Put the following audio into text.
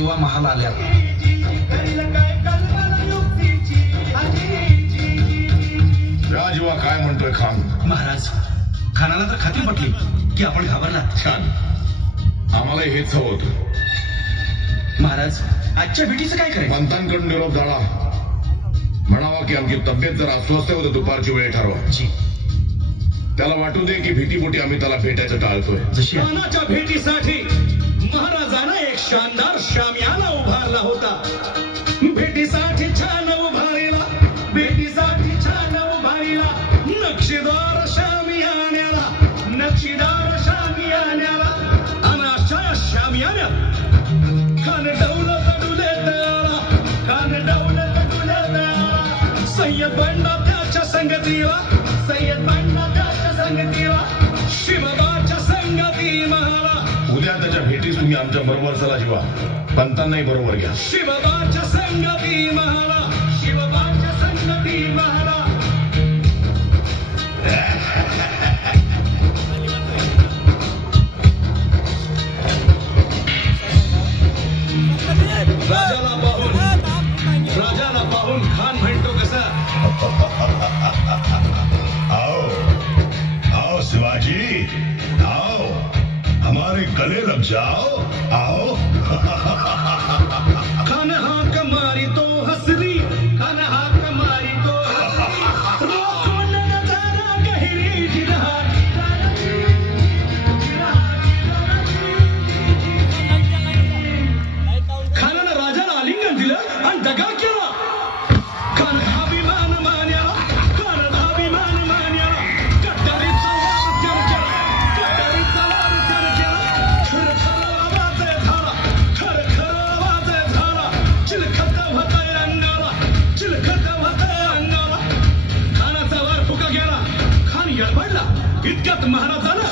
जीवा महाल आल्या. राजीवा काय म्हणतोय खान? महाराज, खानाला तर खात्री पटली की आपण घाबरला. छान, आम्हाला हेच हवं होतं. महाराज, आजच्या भेटीचं काय करायचं? पंतांकडून निरोप झाला, म्हणावा की आमची तब्येत जर अस्वस्थ होतं, दुपारची वेळ ठरवा. त्याला वाटू दे की भीतीपोटी आम्ही त्याला भेटायचं टाळतोय. जशी खानाच्या भेटीसाठी महाराजानं एक शानदार शामियाना उभारला होता. भेटीसाठी छान उभारीला, भेटीसाठी छान उभारीला नक्षीदार शामियान्याला, नक्षीदार शामियान्याला. आणि अशा शामियान्यात खान डौलत डुलेत आला, खान डौलत डुलेत आला. सय्यद बंडा त्याच्या संगतीला, सय्यद बंडा त्याच्या संगतीला, शिवबाच्या संगती मला. उद्या त्याच्या भेटीस तुम्ही आमच्या बरोबर चला जीवा, पंतांनाही बरोबर घ्या. शिवबाच्या संगती मला, शिवबाच्या संगती मला. राजाला पाहून खान म्हणतो कसा, आओ आओ शिवाजी, आओ हमारे गले लग जाओ, आओ. खान हाक मारी तो हसरी, खान हाक मारी तो हसरी. रोखून नजारा गहिरी जिरहाट. खानानं राजाला आलिंगन दिलं आणि दगा केला. खानाचा अभिमान मान्याला, खानाचा अभिमान मान्याला. कट्टारीचा वार त्यानं केला, कट्टारीचा वार त्यानं केला. खरखर आवाज झाला, खरखर आवाज झाला. चिलखत होतंय अंगाला, चिलखत होतंय अंगाला. खानाचा वार फुका गेला. खान यडबडला. इतक्यात महाराजानं